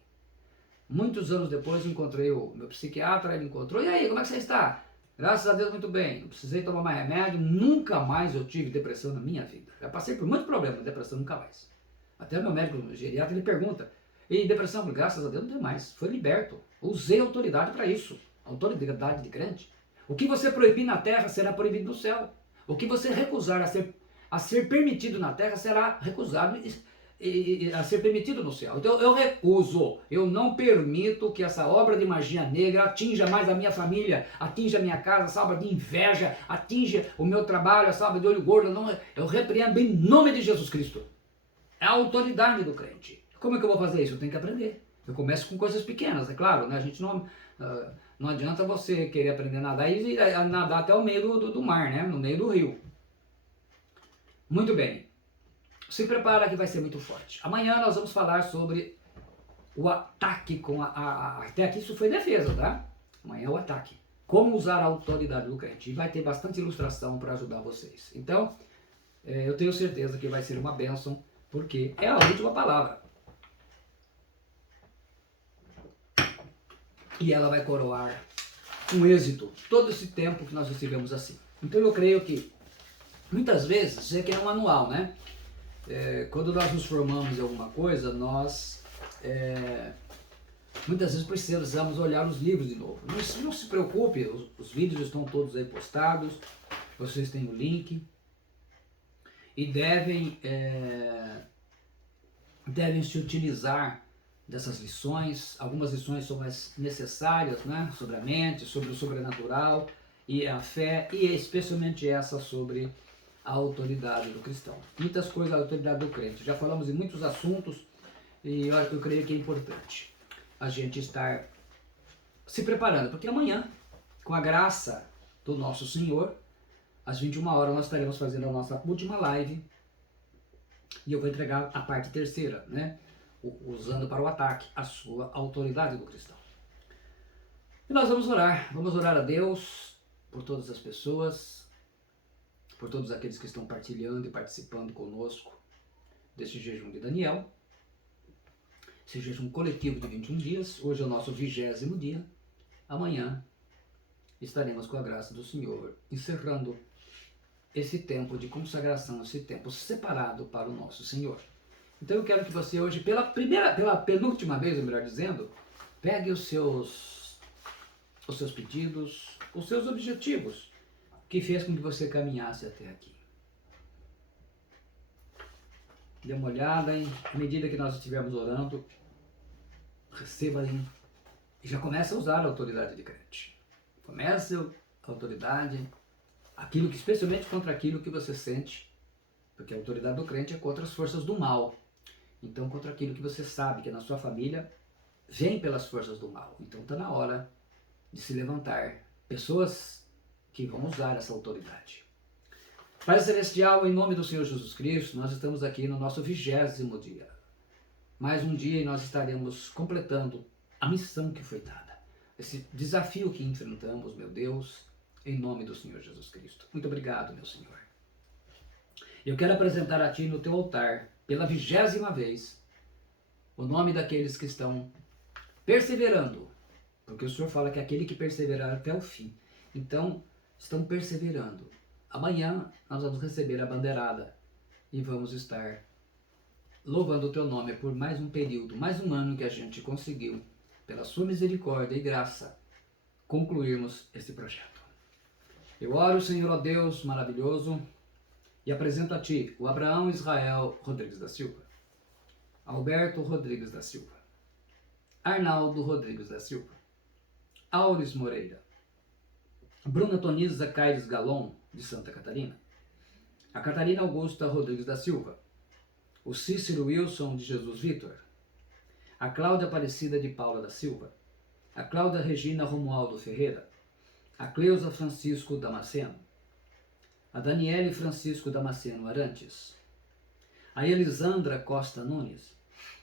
Muitos anos depois encontrei o meu psiquiatra, ele encontrou: e aí, como é que você está? Graças a Deus, muito bem. Não precisei tomar mais remédio, nunca mais eu tive depressão na minha vida. Já passei por muitos problemas, depressão nunca mais. Até o meu médico geriatra, ele pergunta: e depressão? Graças a Deus não tem mais, foi liberto. Usei autoridade para isso, autoridade de crente. O que você proibir na terra será proibido no céu. O que você recusar a ser permitido na terra será recusado a ser permitido no céu. Então eu recuso, eu não permito que essa obra de magia negra atinja mais a minha família, atinja a minha casa, salva de inveja, atinja o meu trabalho, salva de olho gordo. Não, eu repreendo em nome de Jesus Cristo. É a autoridade do crente. Como é que eu vou fazer isso? Eu tenho que aprender. Eu começo com coisas pequenas, é claro, né? A gente não adianta você querer aprender a nadar e nadar até o meio do mar, né? No meio do rio. Muito bem. Se prepara que vai ser muito forte. Amanhã nós vamos falar sobre o ataque com até aqui isso foi defesa, tá? Amanhã é o ataque. Como usar a autoridade do crente. E vai ter bastante ilustração para ajudar vocês. Então, eu tenho certeza que vai ser uma bênção, porque é a última palavra. e ela vai coroar com êxito todo esse tempo que nós recebemos assim. Então eu creio que muitas vezes isso aqui é um manual, né? Quando nós nos formamos em alguma coisa, nós muitas vezes precisamos olhar os livros de novo. Não se preocupe, os vídeos estão todos aí postados, vocês têm o link e devem se utilizar dessas lições. Algumas lições são mais necessárias, né? Sobre a mente, sobre o sobrenatural e a fé, e especialmente essa sobre a autoridade do cristão. Muitas coisas da autoridade do crente. Já falamos em muitos assuntos e eu creio que é importante a gente estar se preparando, porque amanhã, com a graça do nosso Senhor, às 21 horas nós estaremos fazendo a nossa última live e eu vou entregar a parte terceira, né? Usando para o ataque a sua autoridade do cristão. E nós vamos orar a Deus por todas as pessoas, por todos aqueles que estão partilhando e participando conosco desse jejum de Daniel, esse jejum coletivo de 21 dias, hoje é o nosso 20º dia, amanhã estaremos com a graça do Senhor encerrando esse tempo de consagração, esse tempo separado para o nosso Senhor. Então eu quero que você hoje, pela penúltima vez, melhor dizendo, pegue os seus pedidos, os seus objetivos, que fez com que você caminhasse até aqui. Dê uma olhada, hein? À medida que nós estivermos orando, receba aí, e já comece a usar a autoridade de crente. Comece a autoridade, especialmente contra aquilo que você sente, porque a autoridade do crente é contra as forças do mal. Então, contra aquilo que você sabe que na sua família vem pelas forças do mal. Então, está na hora de se levantar pessoas que vão usar essa autoridade. Pai Celestial, em nome do Senhor Jesus Cristo, nós estamos aqui no nosso 20º dia. Mais um dia e nós estaremos completando a missão que foi dada. Esse desafio que enfrentamos, meu Deus, em nome do Senhor Jesus Cristo. Muito obrigado, meu Senhor. Eu quero apresentar a Ti no Teu altar, pela 20ª vez, o nome daqueles que estão perseverando, porque o Senhor fala que é aquele que perseverar até o fim. Então, estão perseverando. Amanhã nós vamos receber a bandeirada e vamos estar louvando o Teu nome por mais um período, mais um ano que a gente conseguiu, pela Sua misericórdia e graça, concluirmos esse projeto. Eu oro, Senhor, ó Deus maravilhoso, e apresento a Ti o Abraão Israel Rodrigues da Silva, Alberto Rodrigues da Silva, Arnaldo Rodrigues da Silva, Auris Moreira, Bruna Toniza Caires Galon, de Santa Catarina, a Catarina Augusta Rodrigues da Silva, o Cícero Wilson de Jesus Vitor, a Cláudia Aparecida de Paula da Silva, a Cláudia Regina Romualdo Ferreira, a Cleusa Francisco Damasceno, a Daniele Francisco Damasceno Arantes, a Elisandra Costa Nunes,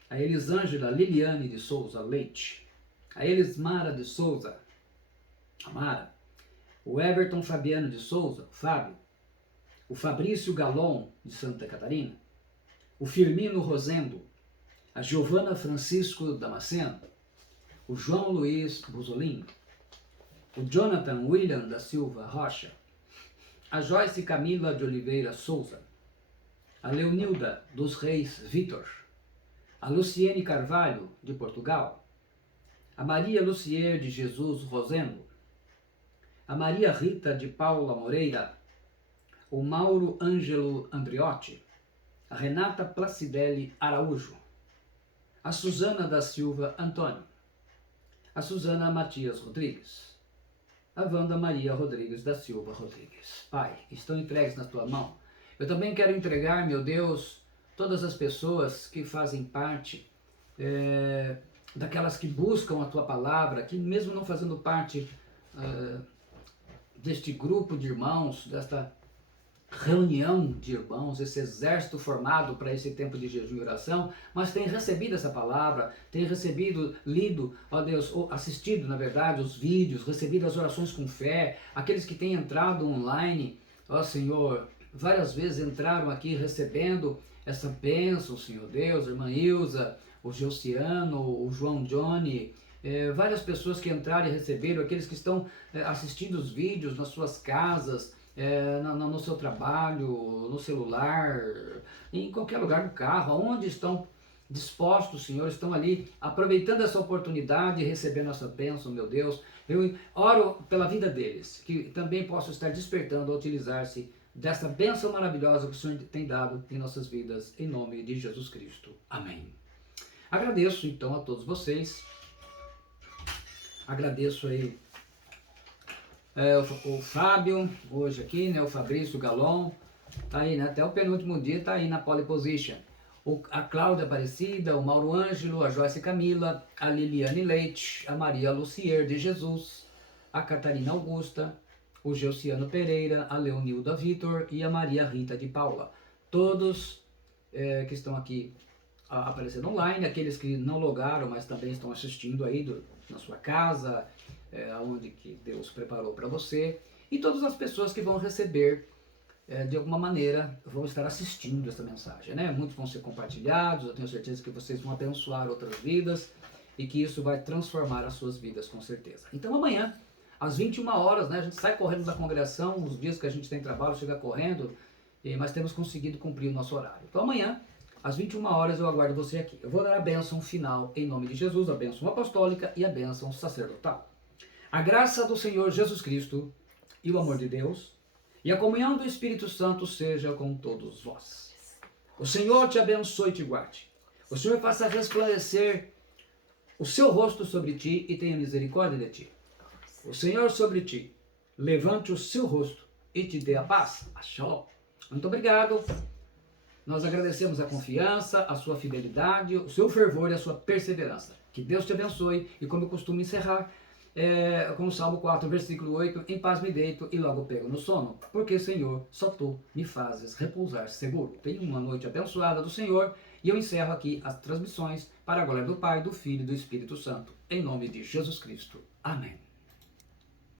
a Elisângela Liliane de Souza Leite, a Elismara de Souza Amara, o Everton Fabiano de Souza, Fábio, o Fabrício Galon de Santa Catarina, o Firmino Rosendo, a Giovana Francisco Damasceno, o João Luiz Busolin, o Jonathan William da Silva Rocha, a Joyce Camila de Oliveira Souza, a Leonilda dos Reis Vitor, a Luciene Carvalho de Portugal, a Maria Lucier de Jesus Rosendo, a Maria Rita de Paula Moreira, o Mauro Ângelo Andriotti, a Renata Placidelli Araújo, a Suzana da Silva Antônio, a Suzana Matias Rodrigues, a Wanda Maria Rodrigues da Silva Rodrigues. Pai, estão entregues na Tua mão. Eu também quero entregar, meu Deus, todas as pessoas que fazem parte daquelas que buscam a Tua palavra, que mesmo não fazendo parte deste grupo de irmãos, desta reunião de irmãos, esse exército formado para esse tempo de jejum e oração, mas tem recebido essa palavra, tem recebido, lido, ó Deus, ou assistido, na verdade, os vídeos, recebido as orações com fé, aqueles que têm entrado online, ó Senhor, várias vezes entraram aqui recebendo essa bênção, Senhor Deus, a irmã Ilza, o Geuciano, o João Johnny, várias pessoas que entraram e receberam, aqueles que estão assistindo os vídeos nas suas casas, no seu trabalho, no celular, em qualquer lugar do carro, aonde estão dispostos, Senhor, estão ali aproveitando essa oportunidade e recebendo essa bênção, meu Deus. Eu oro pela vida deles, que também possam estar despertando a utilizar-se dessa bênção maravilhosa que o Senhor tem dado em nossas vidas, em nome de Jesus Cristo. Amém. Agradeço então a todos vocês. Agradeço aí o Fábio, hoje aqui, né, o Fabrício Galon, tá aí, né, até o penúltimo dia tá aí na pole position. A Cláudia Aparecida, o Mauro Ângelo, a Joyce Camila, a Liliane Leite, a Maria Lucier de Jesus, a Catarina Augusta, o Geuciano Pereira, a Leonilda Vitor e a Maria Rita de Paula. Todos que estão aqui aparecendo online, aqueles que não logaram, mas também estão assistindo aí na sua casa, onde que Deus preparou para você, e todas as pessoas que vão receber de alguma maneira, vão estar assistindo essa mensagem, né? Muitos vão ser compartilhados, eu tenho certeza que vocês vão abençoar outras vidas e que isso vai transformar as suas vidas com certeza. Então amanhã, às 21 horas, né, a gente sai correndo da congregação, os dias que a gente tem trabalho, chega correndo, mas temos conseguido cumprir o nosso horário. Então amanhã, às 21 horas, eu aguardo você aqui. Eu vou dar a bênção final em nome de Jesus, a bênção apostólica e a bênção sacerdotal. A graça do Senhor Jesus Cristo e o amor de Deus e a comunhão do Espírito Santo seja com todos vós. O Senhor te abençoe e te guarde. O Senhor faça resplandecer o seu rosto sobre ti e tenha misericórdia de ti. O Senhor sobre ti levante o seu rosto e te dê a paz. Shalom. Muito obrigado. Nós agradecemos a confiança, a sua fidelidade, o seu fervor e a sua perseverança. Que Deus te abençoe e, como eu costumo encerrar, com o Salmo 4, versículo 8, em paz me deito e logo pego no sono, porque, Senhor, só Tu me fazes repousar seguro. Tenha uma noite abençoada do Senhor e eu encerro aqui as transmissões para a glória do Pai, do Filho e do Espírito Santo, em nome de Jesus Cristo. Amém.